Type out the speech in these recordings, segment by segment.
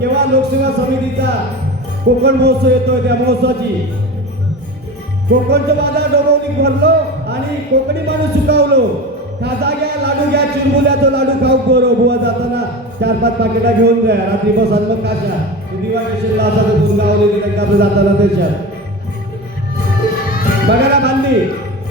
केव्हा लोकसेवा समितीचा कोकण महोत्सव येतोय, त्या महोत्सवाची कोकणचं बाजार डोंबिवलीत भरलो आणि कोकणी माणूस सुकावलो. खाजा घ्या, लाडू घ्या, चिरमुल्याचं लाडू खाऊ करो. बुवा जाताना 4-5 पाकिटा घेऊन जा. रात्री बसाल मग काशा दिवा केशनला असा तर गावले तिकडे जाताना त्याच्यात बघायला बांधली.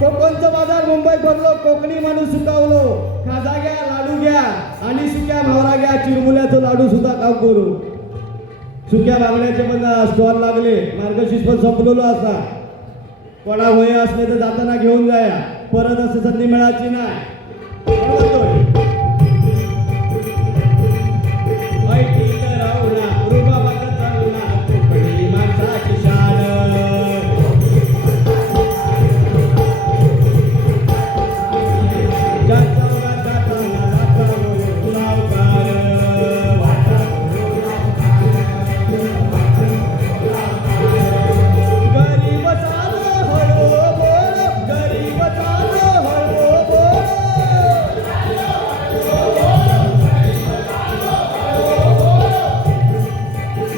कोकणचं बाजार मुंबईत भरलो, कोकणी माणूस सुकावलो. खाजा घ्या, लाडू घ्या आणि सुक्या भावरा घ्या, चिरमुल्याचं लाडू सुद्धा खाऊ करू. सुक्या बांगड्याचे पण स्टॉल लागले. मार्गशीर्ष पण संपलेलो असा. कोणा होय असले तर जाताना घेऊन जाया. परत असं संधी मिळायची नाही.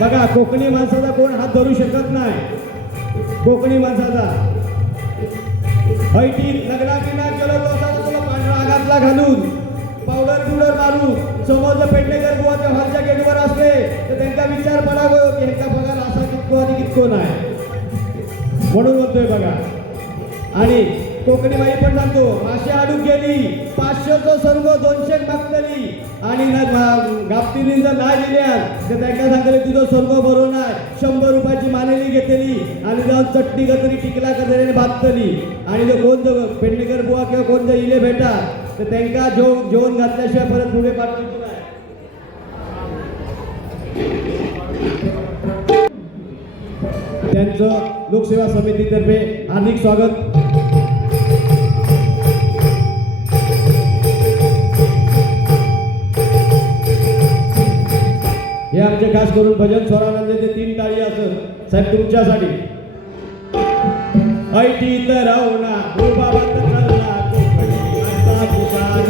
बघा कोकणी माणसाचा कोण हात धरू शकत नाही. कोकणी माणसाचा हैटी लग्ना बिना केलं तर तुला पांढरा आघातला घालून पावडर मारून समोर पेडणेकर बुवाच्या हॉलच्या गेटवर असले तर त्यांचा विचार पडावं की ह्यांचा पगार असा कितको आणि कितको नाही म्हणून म्हणतोय बघा. आणि कोकणी बाई पण सांगतो मासे आडूक गेली 500चं सर्व 200 मागतली आणि गापतीने जर नाही दिल्या तर त्यांना सांगले तुझं सर्व बरो नाही 100 रुपयाची मानेली घेतली आणि जाऊन चटणी कतरी टिकला कतरी भातली आणि जर कोण पेडणेकर बुवा किंवा कोण जर इले भेटा तर त्यांना जेवण घातल्याशिवाय परत पुढे पाठवायचं नाही. त्यांचं लोकसेवा समितीतर्फे हार्दिक स्वागत. हे आमचे खास करून भजन स्वरानंदचे 3 टाळी असत साहेब तुमच्यासाठी. ऐटी तर रावणा गोबाबत चलना कोकणी आता पुकार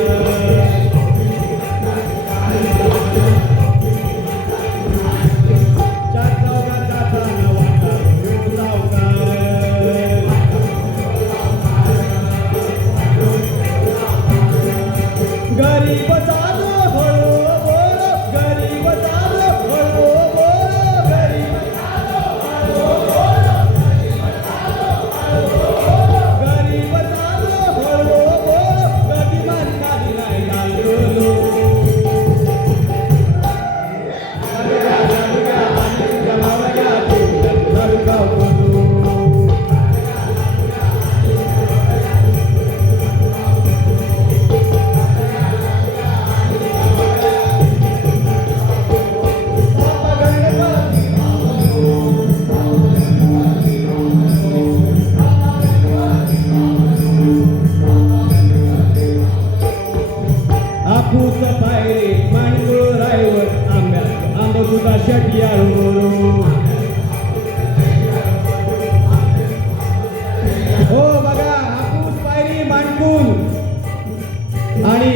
आणि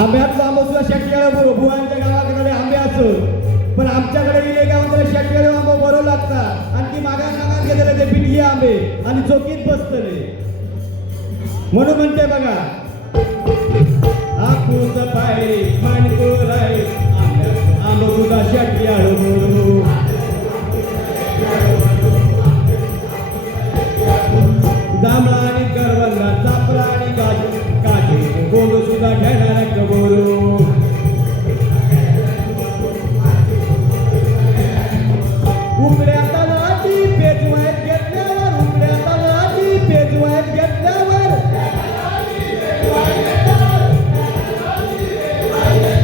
आंब्यातला आंबा शेतकऱ्या बुवांच्या गावाकडे आंबे असत पण आमच्याकडे इले गावाकडे शेतकरी आंबा बरो लागतात आणि ती मागा गेलेले ते पिठगी आंबे आणि चोकीत बसतले म्हणून म्हणते बघा हापूस पायरी माणकूर आहे आंबा तुझा शेतकऱ्या जांभळा आणि करवंदा चापरा आणि काजी बोलू सुद्धा घेणार बोलू उकड्या तांदळाची पेजवायत घेतल्यावर उकड्या तांदळाची पेजवायत घेतल्यावर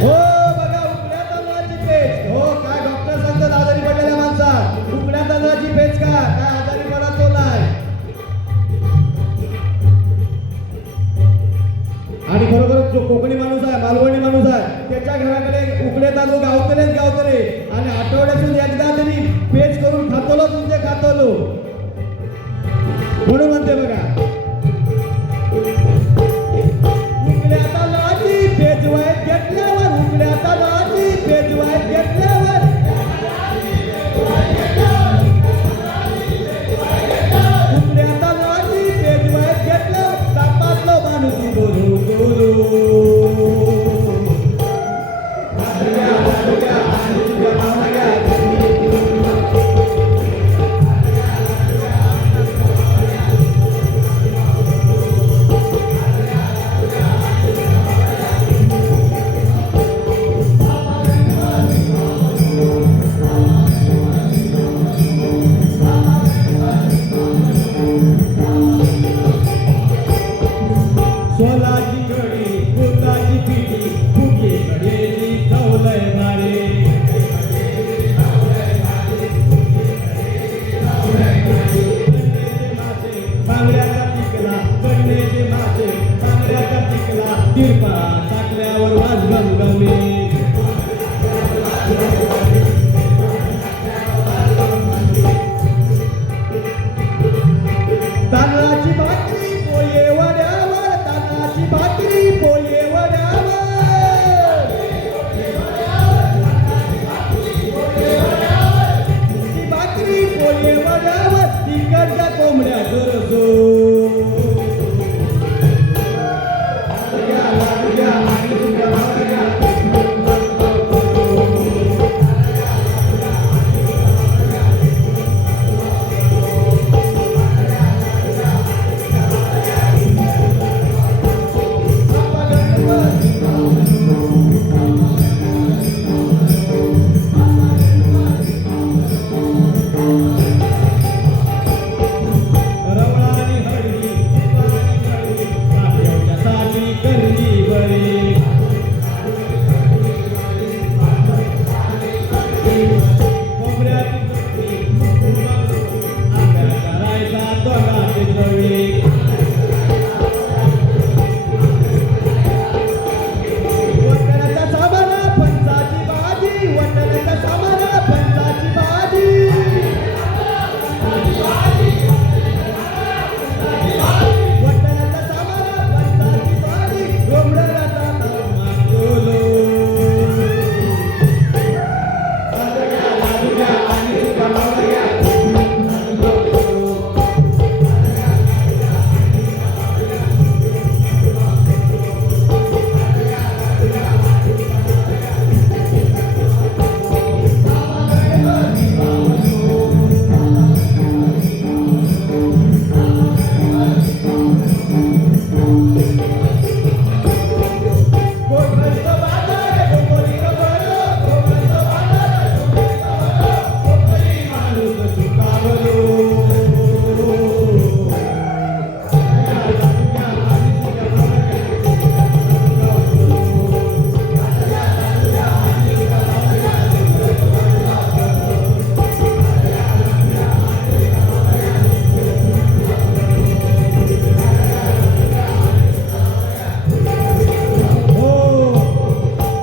हो बघा उकड्या तांदळाची पेज हो काय डॉक्टर सांगतात आजारी पडलेल्या माणसा उकड्या तांदळाची पेज का काय आजारी पडा तो नाही आणि खरोखर जो कोकणी माणूस आहे मालवणी माणूस आहे त्याच्या घराकडे उकडे तांदूळ गावतले आणि आठवड्यातून एकदा तरी पेज करून खातलो तुमचे खातलो म्हणून म्हणते बघा उकड्या तांदळाची पेजवायत घेतल्यावर उकड्या तांदळाची पेजवायत घेतल्यावर वट्याचं सामान पंचाची भाजी वट्याचं सामान पंचाची भाजी डोंगराचा मागोलो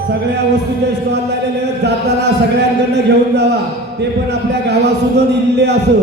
सगळ्या वस्तूचे स्टॉल लागलेले आहेत. जाताना सगळ्यांकडनं घेऊन जावा. ते पण आपल्या गावासुद्धा दिलेले असो